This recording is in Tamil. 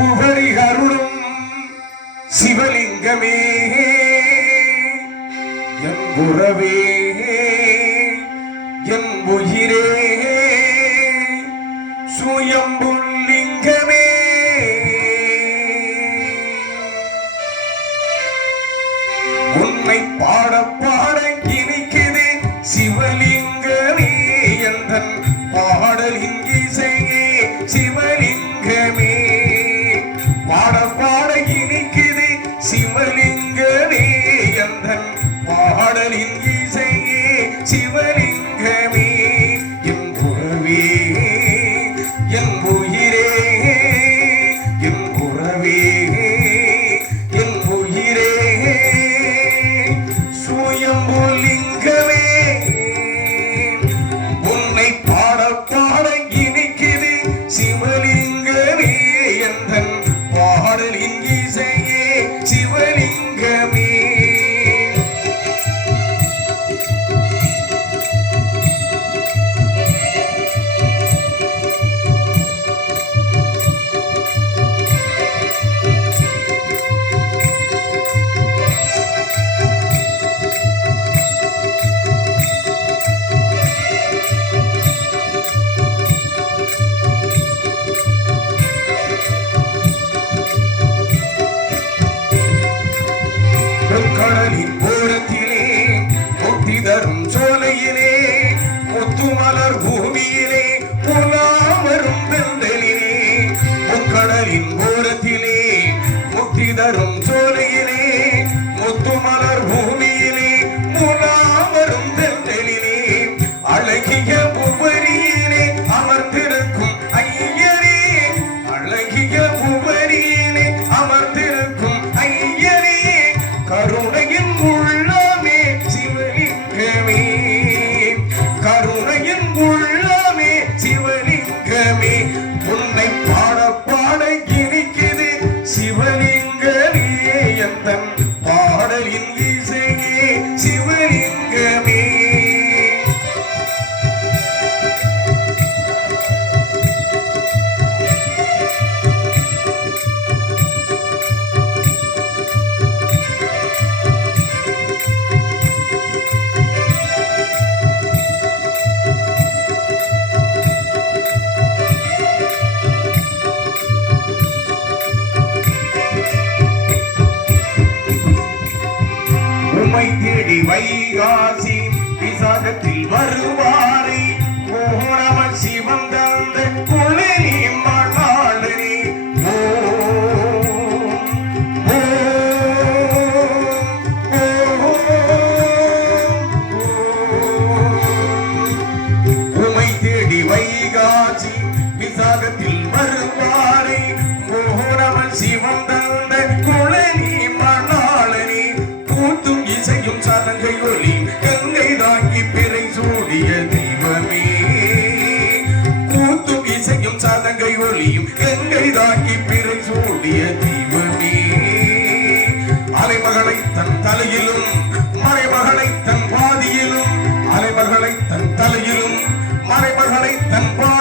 உபரி அருளும் சிவலிங்கமே என் உறவே என் உயிரே. 喜欢你。உமை தேடி வைகாசி விசாகத்தில் வருவாரே. ஓரவன் சிவம் தந்த குளிரி மணாளனே உமை தேடி வைகாசி விசாகத்தில் வருவாரே. சிவம் இசையும் ஒளி கங்கை தாங்கி பிறை சூடிய தெய்வமே. கூத்தும் இசையும் சதங்கை ஒளியும் கங்கை தாங்கி பிறை சூடிய தெய்வமே. அலைமகளை தன் தலையிலும் மறைமகளை தன் பாதியிலும் அலைமகளை தன் தலையிலும் மறைமகளை தன் பாதியிலும்